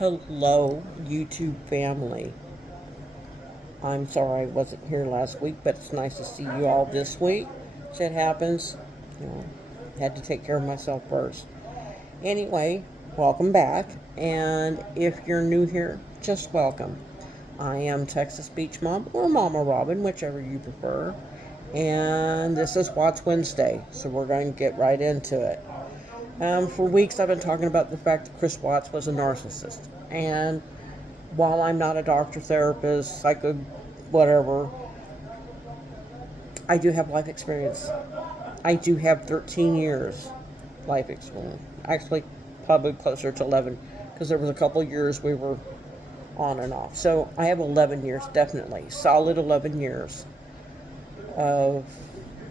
Hello, YouTube family. I'm sorry I wasn't here last week, but it's nice to see you all this week. Shit happens. You know, had to take care of myself first. Anyway, welcome back. And if you're new here, just welcome. I am Texas Beach Mom or Mama Robin, whichever you prefer. And this is Watch Wednesday, so we're going to get right into it. For weeks, I've been talking about the fact that Chris Watts was a narcissist. And while I'm not a doctor, therapist, psycho, whatever, I do have life experience. I do have 13 years life experience. Actually, probably closer to 11, because there was a couple years we were on and off. So I have 11 years, definitely. Solid 11 years of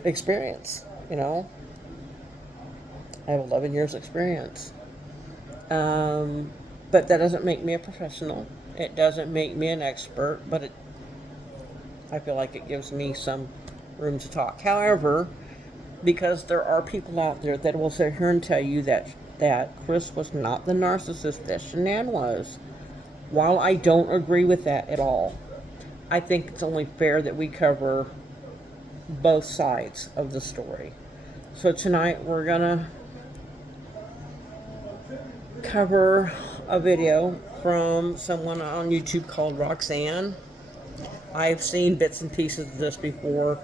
experience, you know. I have 11 years experience. But that doesn't make me a professional. It doesn't make me an expert, but I feel like it gives me some room to talk. However, because there are people out there that will sit here and tell you that Chris was not the narcissist that Shanann was, while I don't agree with that at all, I think it's only fair that we cover both sides of the story. So tonight we're gonna cover a video from someone on YouTube called Roxanne. I've seen bits and pieces of this before,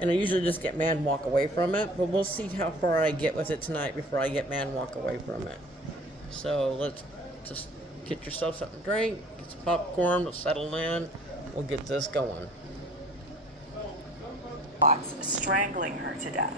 and I usually just get mad and walk away from it, but we'll see how far I get with it tonight before I get mad and walk away from it. So let's just get yourself something to drink, get some popcorn, we'll settle in, we'll get this going. Strangling her to death.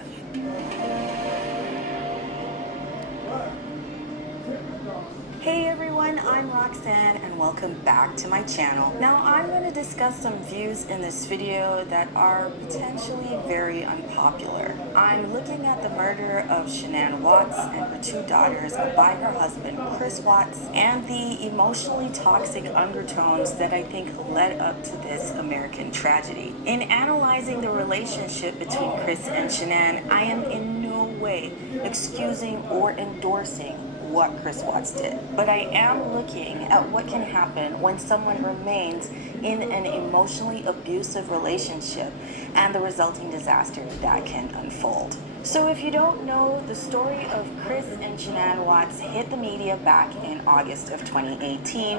Hey everyone, I'm Roxanne and welcome back to my channel. Now I'm going to discuss some views in this video that are potentially very unpopular. I'm looking at the murder of Shanann Watts and her two daughters by her husband Chris Watts and the emotionally toxic undertones that I think led up to this American tragedy. In analyzing the relationship between Chris and Shanann, I am in no way excusing or endorsing what Chris Watts did. But I am looking at what can happen when someone remains in an emotionally abusive relationship and the resulting disaster that can unfold. So if you don't know, the story of Chris and Shanann Watts hit the media back in August of 2018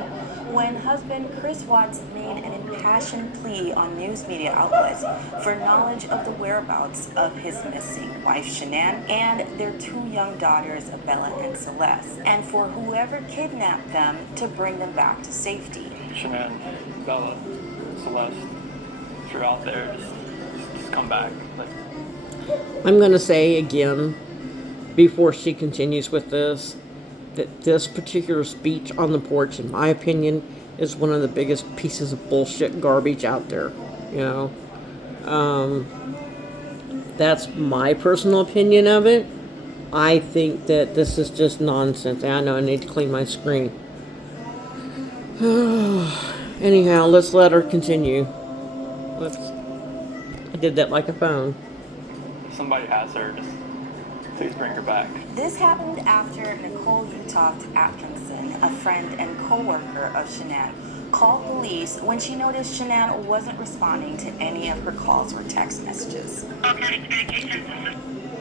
when husband Chris Watts made an impassioned plea on news media outlets for knowledge of the whereabouts of his missing wife Shanann and their two young daughters Bella and Celeste, and for whoever kidnapped them to bring them back to safety. Shanann, Bella, Celeste, if you're out there, just come back. I'm going to say again, before she continues with this, that this particular speech on the porch, in my opinion, is one of the biggest pieces of bullshit garbage out there. You know, that's my personal opinion of it. I think that this is just nonsense. I know I need to clean my screen. Anyhow, let's let her continue. I did that like a phone. If somebody has her, just please bring her back. This happened after Nicole Atkinson, a friend and co-worker of Shanann, called police when she noticed Shanann wasn't responding to any of her calls or text messages.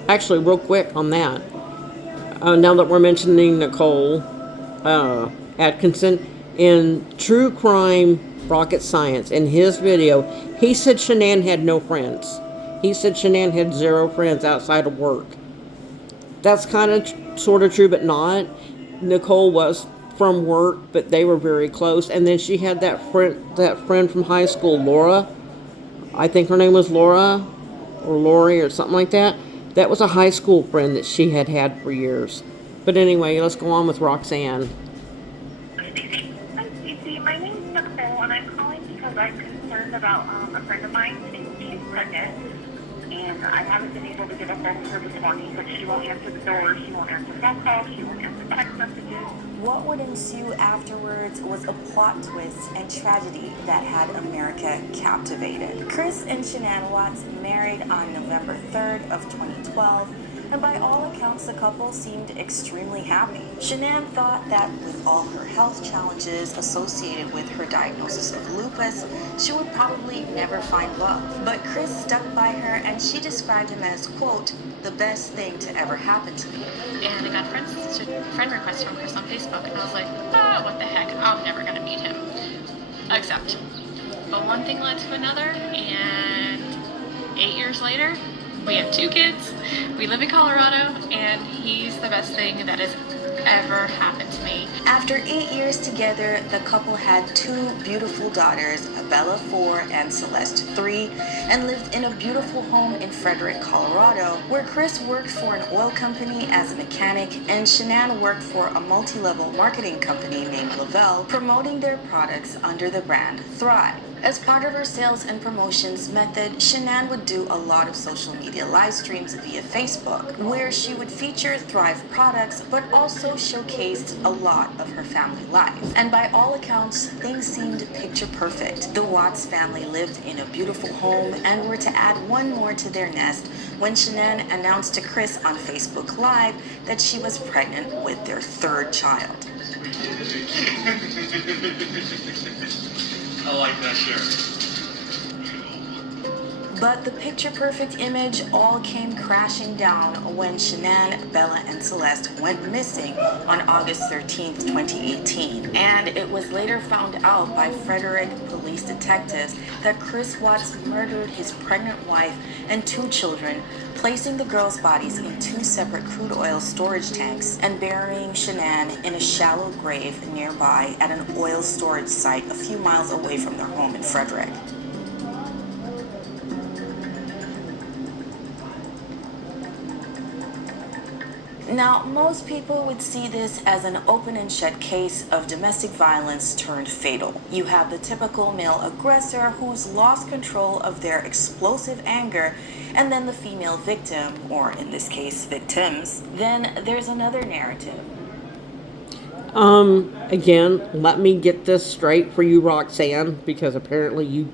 Actually, real quick on that, now that we're mentioning Nicole Atkinson, in True Crime Rocket Science, in his video, he said Shanann had no friends. He said Shanann had zero friends outside of work. That's kind of sort of true, but not. Nicole was from work, but they were very close. And then she had that friend from high school, Laura. I think her name was Laura or Lori or something like that. That was a high school friend that she had had for years. But anyway, let's go on with Roxanne. Hi, Stacey. My name is Nicole, and I'm calling because I'm concerned about a friend of mine. She's pregnant, and I haven't been able to get a hold of her this morning, but she won't answer the door, she won't answer phone calls, she won't answer text messages. What would ensue afterwards was a plot twist and tragedy that had America captivated. Chris and Shanann Watts married on November 3rd of 2012, and by all accounts, the couple seemed extremely happy. Shanann thought that with all her health challenges associated with her diagnosis of lupus, she would probably never find love. But Chris stuck by her, and she described him as, quote, the best thing to ever happen to me. And I got friend request from Chris on Facebook, and I was like, what the heck, I'm never gonna meet him. Except, but one thing led to another, and 8 years later, we have 2 kids, we live in Colorado, and he's the best thing that has ever happened to me. After 8 years together, the couple had 2 beautiful daughters, Bella 4 and Celeste 3, and lived in a beautiful home in Frederick, Colorado, where Chris worked for an oil company as a mechanic and Shanann worked for a multi-level marketing company named Lavelle, promoting their products under the brand Thrive. As part of her sales and promotions method, Shanann would do a lot of social media live streams via Facebook, where she would feature Thrive products, but also showcased a lot of her family life. And by all accounts, things seemed picture perfect. The Watts family lived in a beautiful home and were to add one more to their nest when Shanann announced to Chris on Facebook Live that she was pregnant with their 3rd child. I like that shirt. But the picture-perfect image all came crashing down when Shanann, Bella, and Celeste went missing on August 13th, 2018. And it was later found out by Frederick police detectives that Chris Watts murdered his pregnant wife and 2 children, placing the girls' bodies in 2 separate crude oil storage tanks and burying Shanann in a shallow grave nearby at an oil storage site a few miles away from their home in Frederick. Now, most people would see this as an open and shut case of domestic violence turned fatal. You have the typical male aggressor who's lost control of their explosive anger, and then the female victim, or in this case, victims. Then there's another narrative. Again, let me get this straight for you, Roxanne, because apparently you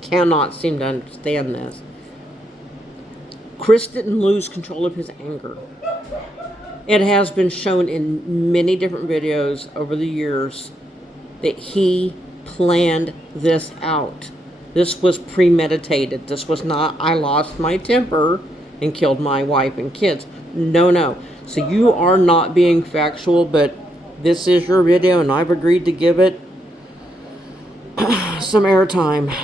cannot seem to understand this. Chris didn't lose control of his anger. It has been shown in many different videos over the years that he planned this out. This was premeditated. This was not, I lost my temper and killed my wife and kids. No. So you are not being factual, but this is your video and I've agreed to give it some airtime.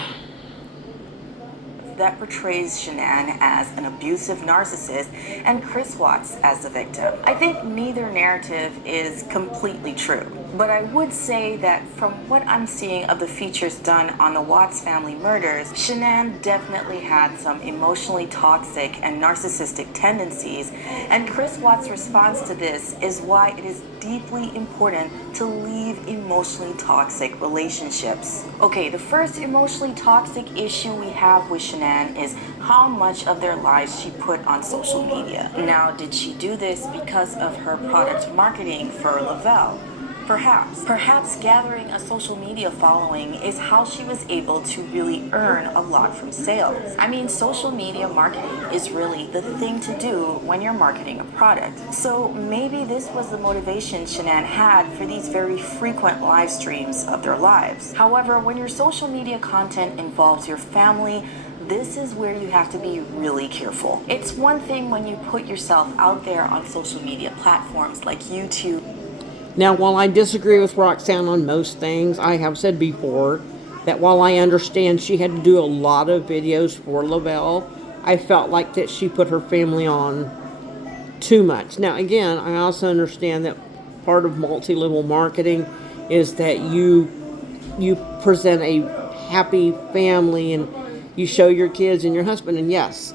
That portrays Shanann as an abusive narcissist and Chris Watts as the victim. I think neither narrative is completely true, but I would say that from what I'm seeing of the features done on the Watts family murders, Shanann definitely had some emotionally toxic and narcissistic tendencies, and Chris Watts' response to this is why it is deeply important to leave emotionally toxic relationships. Okay, the first emotionally toxic issue we have with Shanann is how much of their lives she put on social media. Now, did she do this because of her product marketing for Lavelle? Perhaps gathering a social media following is how she was able to really earn a lot from sales. I mean, social media marketing is really the thing to do when you're marketing a product. So maybe this was the motivation Shanann had for these very frequent live streams of their lives. However, when your social media content involves your family, this is where you have to be really careful. It's one thing when you put yourself out there on social media platforms like YouTube. Now, while I disagree with Roxanne on most things, I have said before that while I understand she had to do a lot of videos for Lavelle, I felt like that she put her family on too much. Now, again, I also understand that part of multi-level marketing is that you present a happy family and you show your kids and your husband. And yes,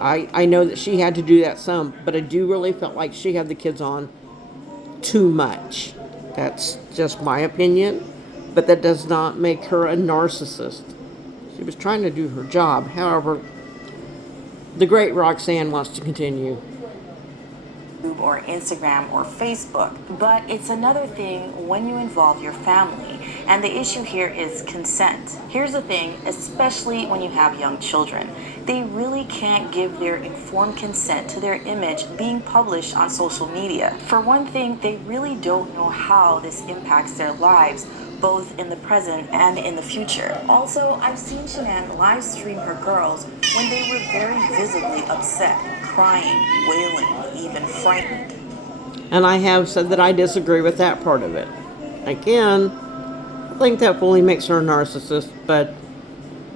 I know that she had to do that some, but I do really felt like she had the kids on too much. That's just my opinion, but that does not make her a narcissist. She was trying to do her job. However, the great Roxanne wants to continue. Or Instagram or Facebook, but it's another thing when you involve your family. And the issue here is consent. Here's the thing, especially when you have young children, they really can't give their informed consent to their image being published on social media. For one thing, they really don't know how this impacts their lives, both in the present and in the future. Also, I've seen Shanann live stream her girls when they were very visibly upset, crying, wailing, even frightened. And I have said that I disagree with that part of it. Again, I think that fully makes her a narcissist, but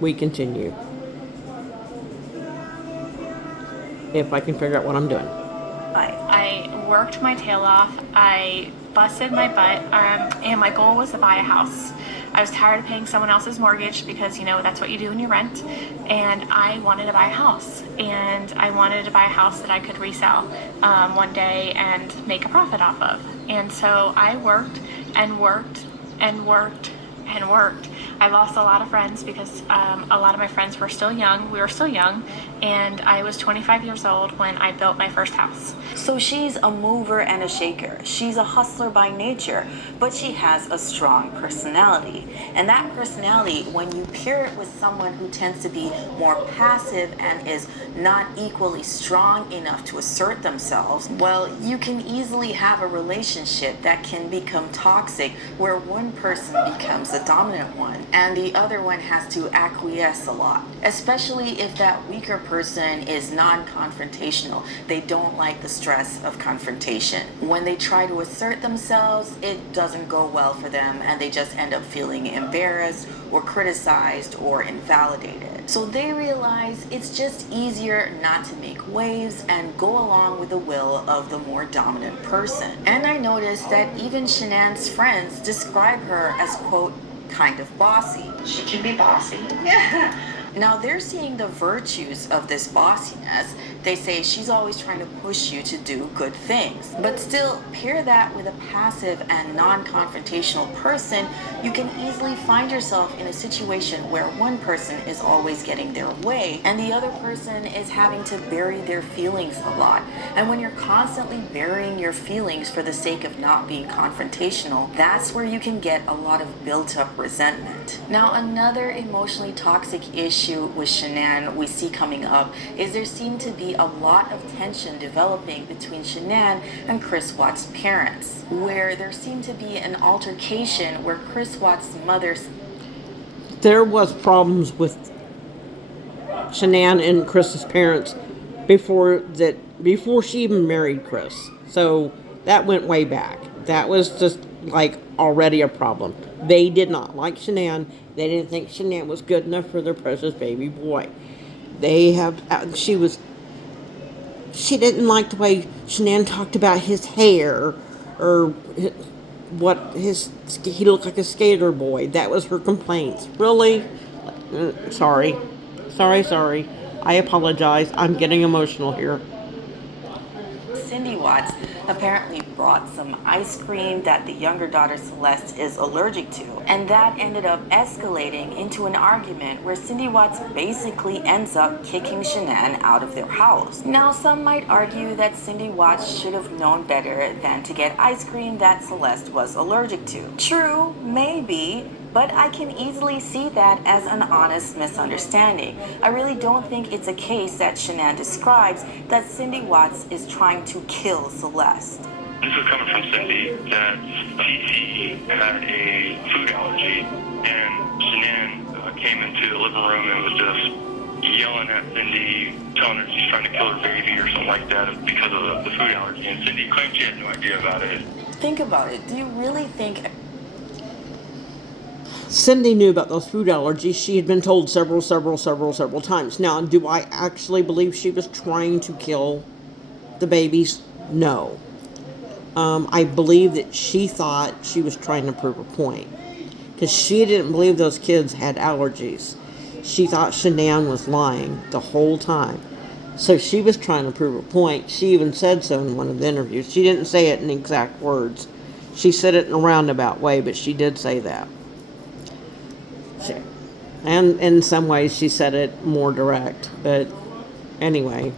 we continue. If I can figure out what I'm doing. I worked my tail off. I busted my butt, and my goal was to buy a house. I was tired of paying someone else's mortgage because, you know, that's what you do when you rent. And I wanted to buy a house. And I wanted to buy a house that I could resell one day and make a profit off of. And so I worked and worked and worked and worked. I lost a lot of friends because a lot of my friends were still young. We were still young. And I was 25 years old when I built my first house. So she's a mover and a shaker. She's a hustler by nature, but she has a strong personality. And that personality, when you pair it with someone who tends to be more passive and is not equally strong enough to assert themselves, well, you can easily have a relationship that can become toxic, where one person becomes the dominant one and the other one has to acquiesce a lot, especially if that weaker person is non-confrontational. They don't like the stress of confrontation. When they try to assert themselves, it doesn't go well for them and they just end up feeling embarrassed or criticized or invalidated. So they realize it's just easier not to make waves and go along with the will of the more dominant person. And I noticed that even Shanann's friends describe her as, quote, kind of bossy. She can be bossy. Now they're seeing the virtues of this bossiness. They say she's always trying to push you to do good things. But still, pair that with a passive and non-confrontational person, you can easily find yourself in a situation where one person is always getting their way and the other person is having to bury their feelings a lot. And when you're constantly burying your feelings for the sake of not being confrontational, that's where you can get a lot of built-up resentment. Now, another emotionally toxic issue with Shanann we see coming up is there seemed to be a lot of tension developing between Shanann and Chris Watts' parents, where there seemed to be an altercation where Chris Watts' mother... There was problems with Shanann and Chris's parents before she even married Chris. So that went way back. That was just like already a problem. They did not like Shanann. They didn't think Shanann was good enough for their precious baby boy. She didn't like the way Shanann talked about his hair or he looked like a skater boy. That was her complaints. Really? Sorry. I apologize. I'm getting emotional here. Cindy Watts apparently brought some ice cream that the younger daughter Celeste is allergic to, and that ended up escalating into an argument where Cindy Watts basically ends up kicking Shanann out of their house. Now, some might argue that Cindy Watts should have known better than to get ice cream that Celeste was allergic to. True, maybe, but I can easily see that as an honest misunderstanding. I really don't think it's a case that Shanann describes that Cindy Watts is trying to kill Celeste. This is coming from Cindy, that TT had a food allergy, and Shanann came into the living room and was just yelling at Cindy, telling her she's trying to kill her baby or something like that because of the food allergy, and Cindy claimed she had no idea about it. Think about it. Do you really think... Cindy knew about those food allergies. She had been told several times. Now, do I actually believe she was trying to kill the babies? No. I believe that she thought she was trying to prove a point, because she didn't believe those kids had allergies. She thought Shanann was lying the whole time. So she was trying to prove a point. She even said so in one of the interviews. She didn't say it in exact words. She said it in a roundabout way, but she did say that. And in some ways she said it more direct. But anyway.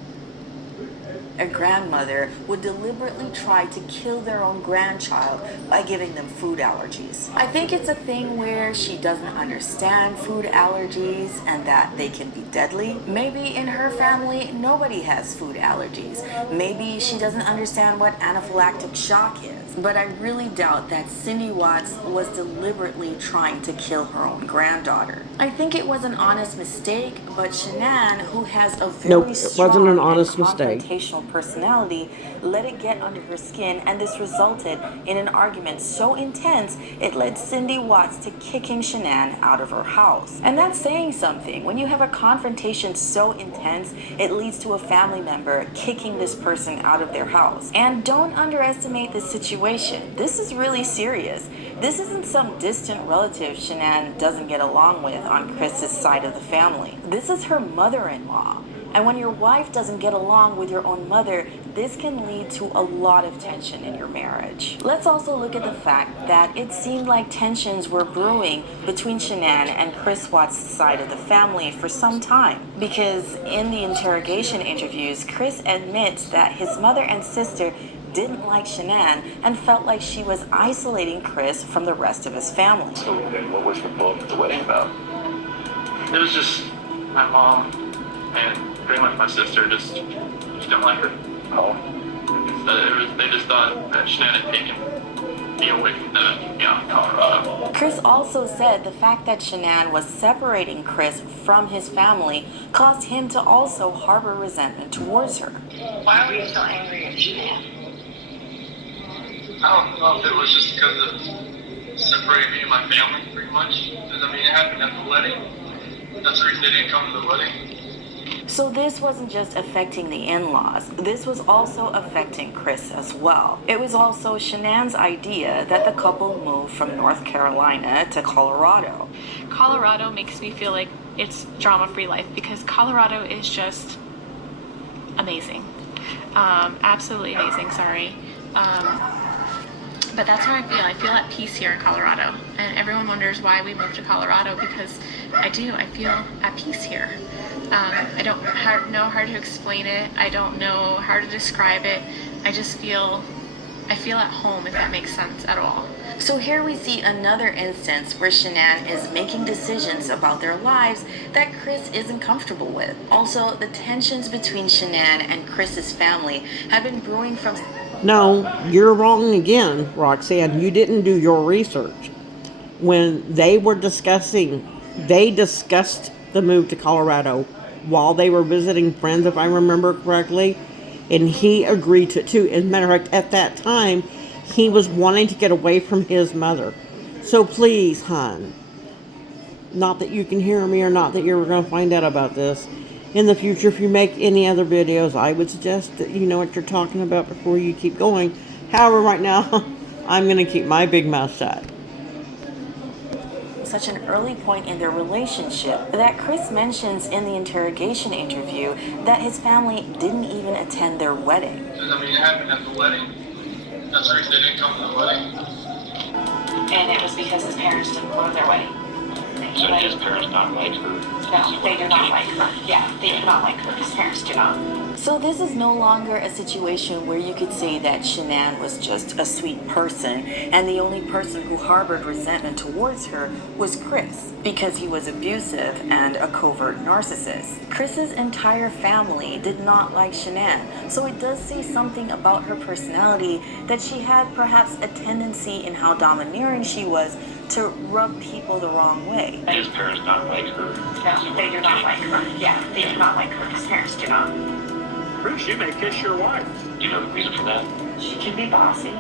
a grandmother would deliberately try to kill their own grandchild by giving them food allergies. I think it's a thing where she doesn't understand food allergies and that they can be deadly. Maybe in her family, nobody has food allergies. Maybe she doesn't understand what anaphylactic shock is. But I really doubt that Cindy Watts was deliberately trying to kill her own granddaughter. I think it was an honest mistake, but Shanann, who has a very Nope, it wasn't an honest mistake. confrontational personality, let it get under her skin, and this resulted in an argument so intense it led Cindy Watts to kicking Shanann out of her house. And that's saying something. When you have a confrontation so intense, it leads to a family member kicking this person out of their house. And don't underestimate the situation. This is really serious. This isn't some distant relative Shanann doesn't get along with on Chris's side of the family. This is her mother-in-law. And when your wife doesn't get along with your own mother, this can lead to a lot of tension in your marriage. Let's also look at the fact that it seemed like tensions were brewing between Shanann and Chris Watts' side of the family for some time. Because in the interrogation interviews, Chris admits that his mother and sister didn't like Shanann and felt like she was isolating Chris from the rest of his family. So then what was the blow at the wedding about? It was just my mom and pretty much my sister just don't like her. Oh. They just thought that Shanann had taken me away from them, Colorado. Chris also said the fact that Shanann was separating Chris from his family caused him to also harbor resentment towards her. Why were you so angry at Shanann? I don't know if it was just because of separating me and my family, pretty much. Because, I mean, it happened at the wedding. That's the reason they didn't come to the wedding. So this wasn't just affecting the in-laws. This was also affecting Chris as well. It was also Shanann's idea that the couple move from North Carolina to Colorado. Colorado makes me feel like it's drama-free life because Colorado is just amazing. Absolutely amazing, sorry. But that's how I feel. I feel at peace here in Colorado. And everyone wonders why we moved to Colorado because I do. I feel at peace here. I don't know how to explain it. I don't know how to describe it. I just feel at home, if that makes sense at all. So here we see another instance where Shanann is making decisions about their lives that Chris isn't comfortable with. Also, the tensions between Shanann and Chris's family have been brewing from... No, you're wrong again, Roxanne. You didn't do your research. When they were discussed the move to Colorado while they were visiting friends, if I remember correctly, and he agreed to it too. As a matter of fact, at that time, he was wanting to get away from his mother. So please, hon, not that you can hear me or not that you're going to find out about this, in the future, if you make any other videos, I would suggest that you know what you're talking about before you keep going. However, right now, I'm going to keep my big mouth shut. Such an early point in their relationship that Chris mentions in the interrogation interview that his family didn't even attend their wedding. I mean, it happened at the wedding. That's the reason they didn't come to the wedding. And it was because his parents didn't go to their wedding. So his parents not like her? No, they do not like her. Yeah, they do not like her. His parents do not. So this is no longer a situation where you could say that Shanann was just a sweet person and the only person who harbored resentment towards her was Chris because he was abusive and a covert narcissist. Chris's entire family did not like Shanann, so it does say something about her personality that she had perhaps a tendency in how domineering she was to rub people the wrong way. His parents not like her? No, they do not like her. Yeah, they do not like her. His parents do not. Bruce, you may kiss your wife. Do you know the reason for that? She can be bossy.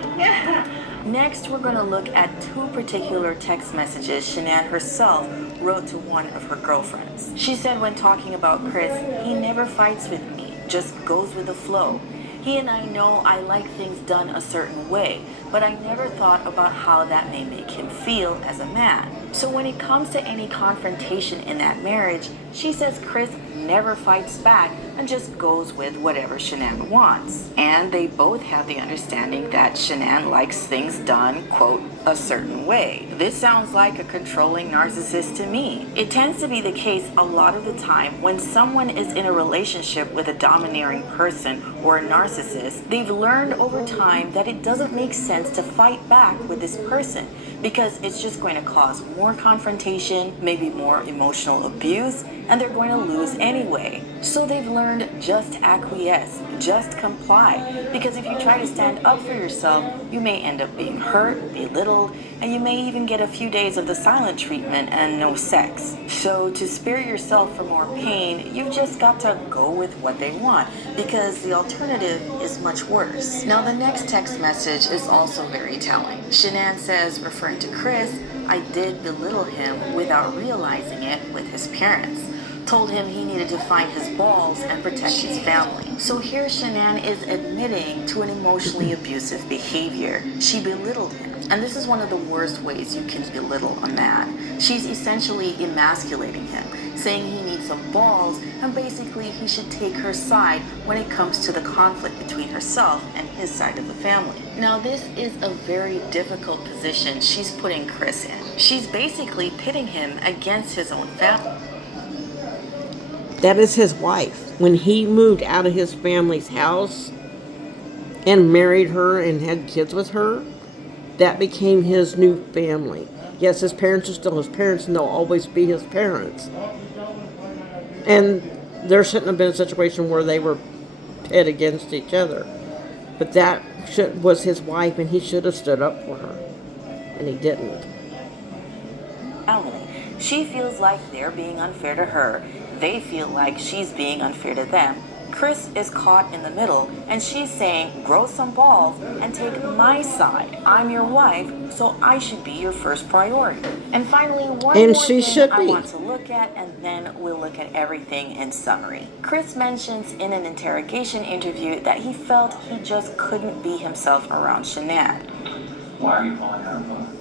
Next, we're going to look at two particular text messages Shanann herself wrote to one of her girlfriends. She said when talking about Chris, "He never fights with me, just goes with the flow. He and I know I like things done a certain way, but I never thought about how that may make him feel as a man. So when it comes to any confrontation in that marriage, she says Chris never fights back and just goes with whatever Shanann wants. And they both have the understanding that Shanann likes things done, quote, a certain way. This sounds like a controlling narcissist to me. It tends to be the case a lot of the time when someone is in a relationship with a domineering person or a narcissist, they've learned over time that it doesn't make sense to fight back with this person because it's just going to cause more confrontation, maybe more emotional abuse, and they're going to lose anyway. So they've learned just acquiesce, just comply, because if you try to stand up for yourself, you may end up being hurt, belittled, and you may even get a few days of the silent treatment and no sex. So to spare yourself from more pain, you've just got to go with what they want, because the alternative is much worse. Now the next text message is also very telling. Shanann says, referring to Chris, I did belittle him without realizing it with his parents. Told him he needed to find his balls and protect his family. So here Shanann is admitting to an emotionally abusive behavior. She belittled him. And this is one of the worst ways you can belittle a man. She's essentially emasculating him, saying he needs some balls and basically he should take her side when it comes to the conflict between herself and his side of the family. Now this is a very difficult position she's putting Chris in. She's basically pitting him against his own family. That is his wife. When he moved out of his family's house and married her and had kids with her, that became his new family. Yes, his parents are still his parents, and they'll always be his parents. And there shouldn't have been a situation where they were pit against each other. But that was his wife, and he should have stood up for her. And he didn't. She feels like they're being unfair to her. They feel like she's being unfair to them. Chris is caught in the middle, and she's saying, grow some balls and take my side. I'm your wife, so I should be your first priority. And finally, one more thing I want to look at, and then we'll look at everything in summary. Chris mentions in an interrogation interview that he felt he just couldn't be himself around Shanann. Why are you falling out of love?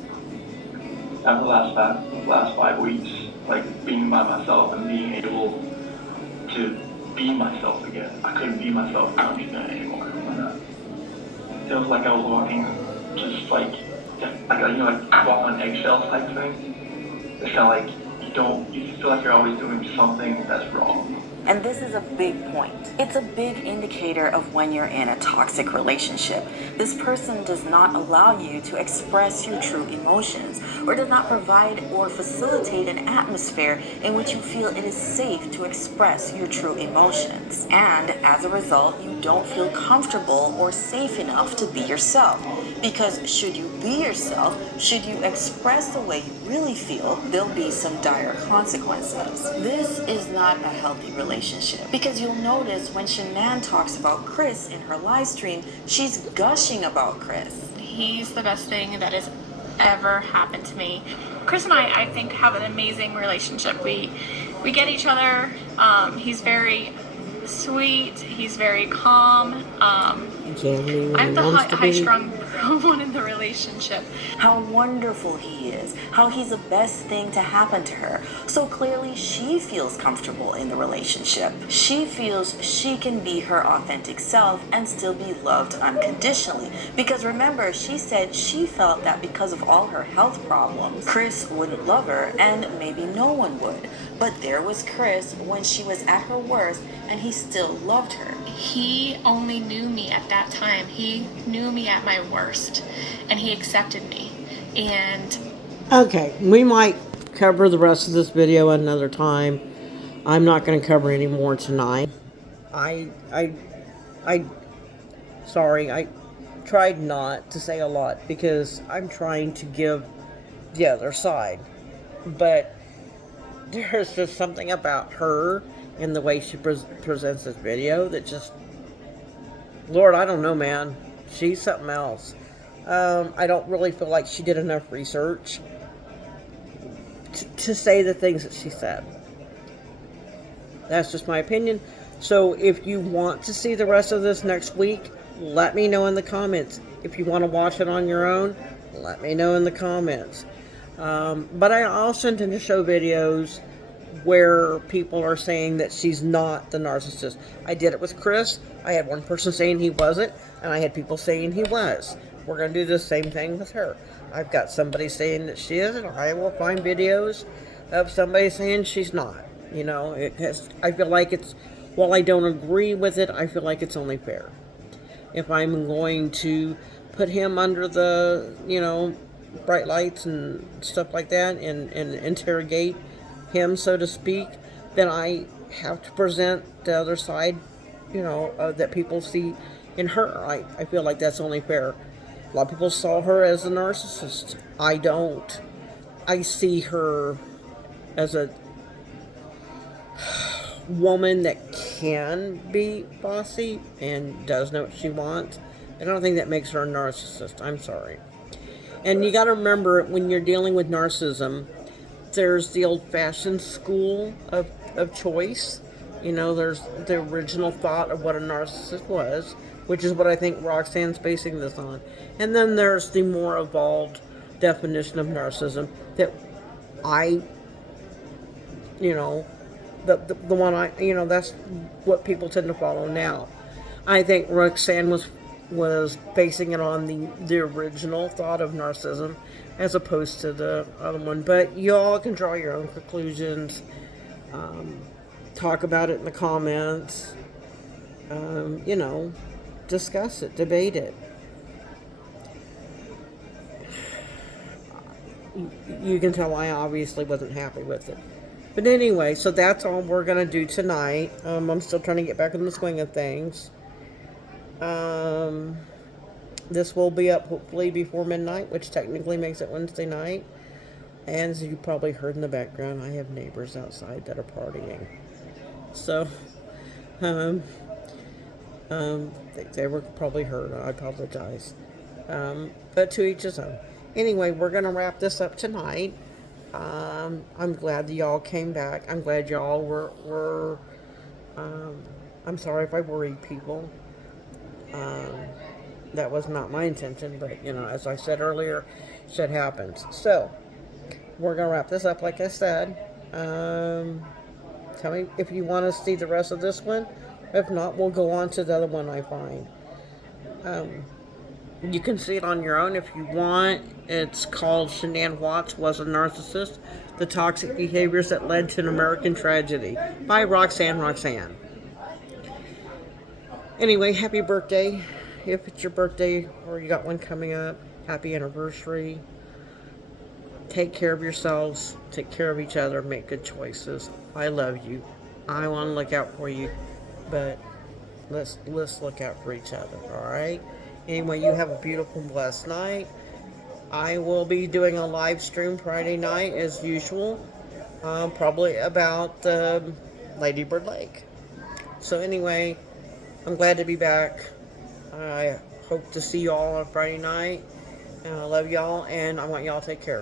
After the last 5 weeks, like being by myself and being able to be myself again. I couldn't be myself around Shanann anymore. It feels like I was walking just like walk on eggshells type thing. It's kind of like you feel like you're always doing something that's wrong. And this is a big point. It's a big indicator of when you're in a toxic relationship. This person does not allow you to express your true emotions, or does not provide or facilitate an atmosphere in which you feel it is safe to express your true emotions. And as a result, you don't feel comfortable or safe enough to be yourself. Because should you be yourself, should you express the way you really feel, there'll be some dire consequences. This is not a healthy relationship, because you'll notice when Shanann talks about Chris in her live stream, she's gushing about Chris. He's the best thing that has ever happened to me. Chris and I think, have an amazing relationship. We get each other. He's very sweet. He's very calm. I'm the high-strung one in the relationship. How wonderful he is. How he's the best thing to happen to her. So clearly she feels comfortable in the relationship. She feels she can be her authentic self and still be loved unconditionally. Because remember, she said she felt that because of all her health problems, Chris wouldn't love her and maybe no one would. But there was Chris when she was at her worst, and he still loved her. He only knew me at that time. He knew me at my worst, and he accepted me. And okay, we might cover the rest of this video another time. I'm not going to cover any more tonight. Sorry, I tried not to say a lot because I'm trying to give the other side. But there's just something about her and the way she presents this video that just, Lord, I don't know, man. She's something else. I don't really feel like she did enough research to say the things that she said. That's just my opinion. So if you want to see the rest of this next week, let me know in the comments. If you want to watch it on your own, let me know in the comments. But I also tend to show videos where people are saying that she's not the narcissist. I did it with Chris. I had one person saying he wasn't, and I had people saying he was. We're going to do the same thing with her. I've got somebody saying that she is, and I will find videos of somebody saying she's not. You know, I feel like it's, while I don't agree with it, I feel like it's only fair. If I'm going to put him under the, bright lights and stuff like that and interrogate him, so to speak, then I have to present the other side, that people see in her. I feel like that's only fair. A lot of people saw her as a narcissist. I don't. I see her as a woman that can be bossy and does know what she wants. I don't think that makes her a narcissist. I'm sorry. And you got to remember, when you're dealing with narcissism, there's the old-fashioned school of choice. There's the original thought of what a narcissist was, which is what I think Roxanne's basing this on. And then there's the more evolved definition of narcissism that the one that's what people tend to follow now. I think Roxanne was basing it on the original thought of narcissism as opposed to the other one. But you all can draw your own conclusions. Talk about it in the comments. Discuss it, debate it. You can tell I obviously wasn't happy with it. But anyway, so that's all we're going to do tonight. I'm still trying to get back in the swing of things. This will be up hopefully before midnight, which technically makes it Wednesday night. And as you probably heard in the background, I have neighbors outside that are partying. So, they were probably hurt. I apologize. But to each his own. Anyway, we're going to wrap this up tonight. I'm glad that y'all came back. I'm glad y'all were I'm sorry if I worried people. That was not my intention, but, as I said earlier, shit happens. So, we're going to wrap this up like I said. Tell me if you want to see the rest of this one. If not, we'll go on to the other one I find. You can see it on your own if you want. It's called Shanann Watts Was a Narcissist: The Toxic Behaviors That Led to an American Tragedy by Roxanne. Anyway, happy birthday. If it's your birthday or you got one coming up, happy anniversary. Take care of yourselves. Take care of each other. Make good choices. I love you. I want to look out for you, but let's look out for each other, alright? Anyway, you have a beautiful, blessed night. I will be doing a live stream Friday night as usual, probably about Lady Bird Lake. So anyway, I'm glad to be back. I hope to see you all on Friday night. And I love y'all, and I want y'all to take care.